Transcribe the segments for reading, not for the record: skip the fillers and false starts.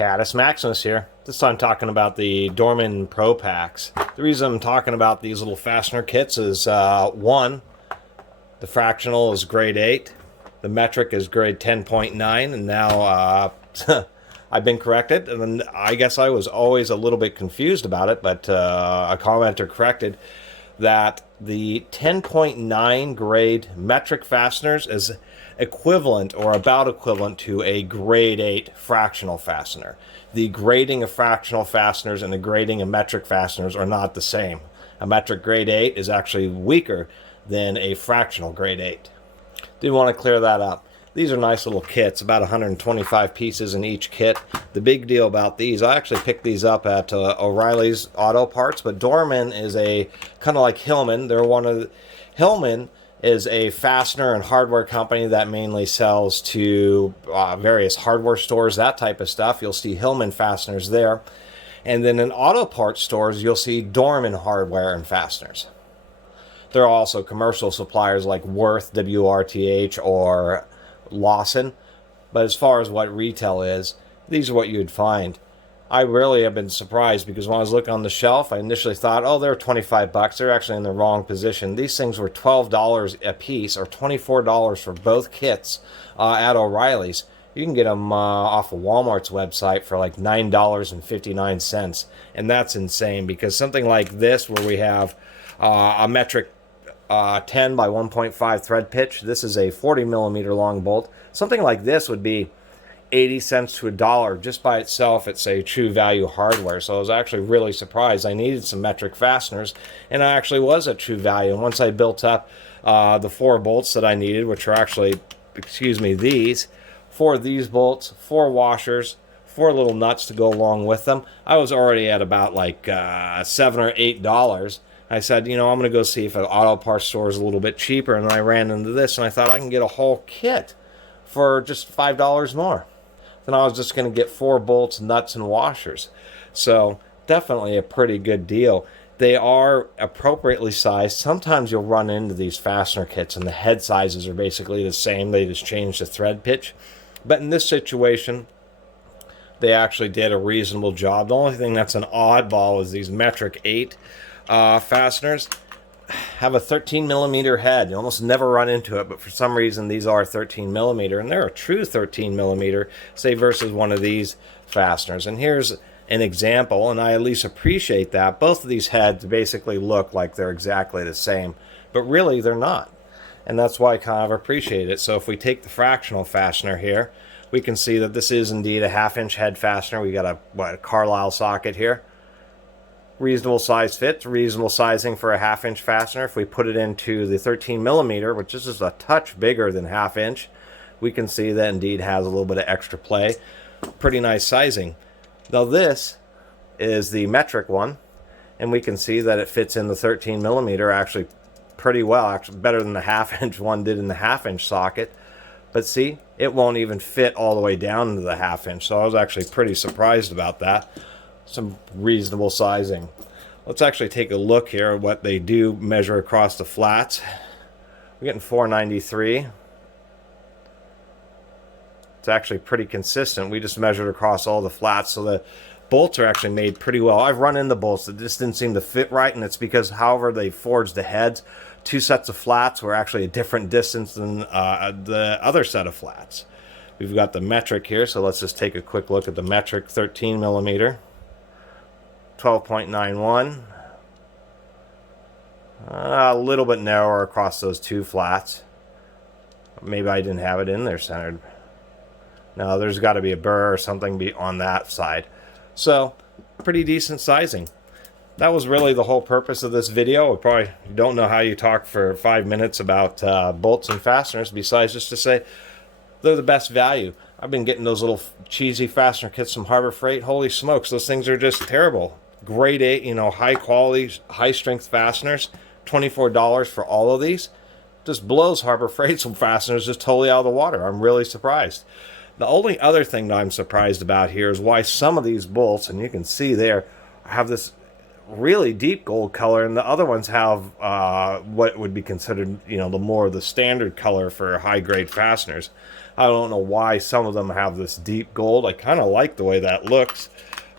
Catus, Maximus here. This time talking about the Dorman Pro Packs. The reason I'm talking about these little fastener kits is one, the fractional is grade 8, the metric is grade 10.9, and now I've been corrected. And then I guess I was always a little bit confused about it, but a commenter corrected that the 10.9 grade metric fasteners is equivalent or about equivalent to a grade 8 fractional fastener. The grading of fractional fasteners and the grading of metric fasteners are not the same. A metric grade 8 is actually weaker than a fractional grade 8. Did want to clear that up. These are nice little kits, about 125 pieces in each kit. The big deal about these, I actually picked these up at O'Reilly's Auto Parts, but Dorman is a kind of like Hillman. They're one of the, Hillman is a fastener and hardware company that mainly sells to various hardware stores, that type of stuff. You'll see Hillman fasteners there. And then in auto parts stores, you'll see Dorman hardware and fasteners. There are also commercial suppliers like Worth, WRTH, or Lawson. But as far as what retail is, these are what you'd find. I really have been surprised because when I was looking on the shelf, I initially thought, oh, they're 25 bucks. They're actually in the wrong position. These things were $12 a piece or $24 for both kits at O'Reilly's. You can get them off of Walmart's website for like $9.59. And that's insane because something like this where we have a metric 10 by 1.5 thread pitch. This is a 40 millimeter long bolt. Something like this would be 80 cents to $1 just by itself. It's a true value hardware. So I was actually really surprised. I needed some metric fasteners, and I actually was at true value. And once I built up the 4 bolts that I needed, which are actually, these 4 of these bolts, 4 washers, 4 little nuts to go along with them, I was already at about like $7 or $8. I said, you know, I'm going to go see if an auto parts store is a little bit cheaper. And then I ran into this, and I thought I can get a whole kit for just $5 more. Then I was just going to get 4 bolts, nuts, and washers. So definitely a pretty good deal. They are appropriately sized. Sometimes you'll run into these fastener kits, and the head sizes are basically the same. They just change the thread pitch. But in this situation, they actually did a reasonable job. The only thing that's an oddball is these metric 8 fasteners have a 13 millimeter head. You almost never run into it, but for some reason these are 13 millimeter, and they're a true 13 millimeter, say, versus one of these fasteners. And here's an example, and I at least appreciate that. Both of these heads basically look like they're exactly the same, but really they're not. And that's why I kind of appreciate it. So if we take the fractional fastener here, we can see that this is indeed a 1/2 inch head fastener. We got a Carlisle socket here. Reasonable size fit, reasonable sizing for a 1/2 inch fastener. If we put it into the 13 millimeter, which is just a touch bigger than 1/2 inch, we can see that indeed has a little bit of extra play. Pretty nice sizing. Now this is the metric one, and we can see that it fits in the 13 millimeter actually pretty well, actually better than the 1/2 inch one did in the 1/2 inch socket. But see, it won't even fit all the way down into the 1/2 inch, so I was actually pretty surprised about that. Some reasonable sizing. Let's actually take a look here at what they do measure across the flats. We're getting 493. It's actually pretty consistent. We just measured across all the flats, so the bolts are actually made pretty well. I've run into bolts that just didn't seem to fit right, and it's because however they forged the heads, 2 sets of flats were actually a different distance than the other set of flats. We've got the metric here, so let's just take a quick look at the metric 13 millimeter. 12.91. A little bit narrower across those 2 flats. Maybe I didn't have it in there centered. No, there's got to be a burr or something on that side. So, pretty decent sizing. That was really the whole purpose of this video. I probably don't know how you talk for 5 minutes about bolts and fasteners besides just to say they're the best value. I've been getting those little cheesy fastener kits from Harbor Freight. Holy smokes, those things are just terrible. Grade 8, you know, high quality, high strength fasteners. $24 for all of these. Just blows Harbor Freight's fasteners just totally out of the water. I'm really surprised. The only other thing that I'm surprised about here is why some of these bolts, and you can see there, have this really deep gold color, and the other ones have what would be considered, you know, the standard color for high grade fasteners. I don't know why some of them have this deep gold. I kind of like the way that looks,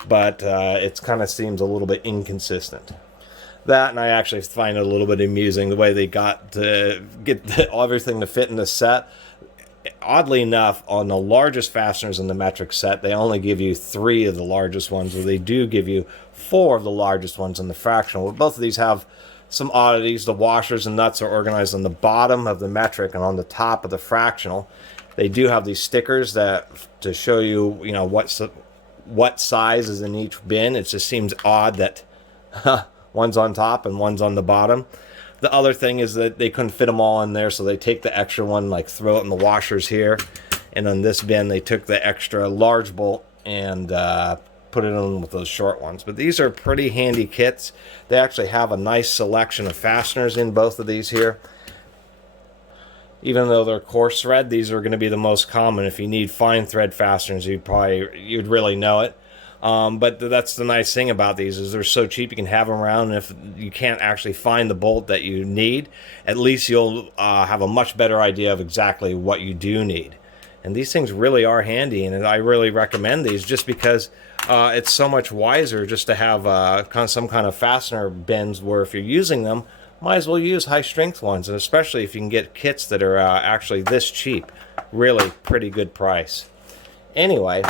but it kind of seems a little bit inconsistent. That, and I actually find it a little bit amusing the way they got to get everything to fit in the set. Oddly enough, on the largest fasteners in the metric set, they only give you 3 of the largest ones, or they do give you 4 of the largest ones in the fractional. But both of these have some oddities. The washers and nuts are organized on the bottom of the metric and on the top of the fractional. They do have these stickers that to show you, you know, what size is in each bin. It just seems odd that one's on top and one's on the bottom. The other thing is that they couldn't fit them all in there, so they take the extra one, like throw it in the washers here. And on this bin, they took the extra large bolt and put it in with those short ones. But these are pretty handy kits. They actually have a nice selection of fasteners in both of these here. Even though they're coarse thread, these are going to be the most common. If you need fine thread fasteners, you'd really know it. But that's the nice thing about these, is they're so cheap you can have them around, and if you can't actually find the bolt that you need, at least you'll have a much better idea of exactly what you do need. And these things really are handy, and I really recommend these just because it's so much wiser just to have some kind of fastener bins where if you're using them, might as well use high strength ones, and especially if you can get kits that are actually this cheap. Really pretty good price. Anyway,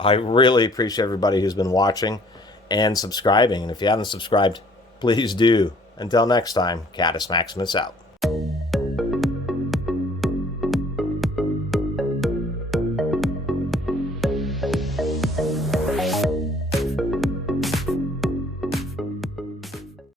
I really appreciate everybody who's been watching and subscribing. And if you haven't subscribed, please do. Until next time, Catus Maximus out.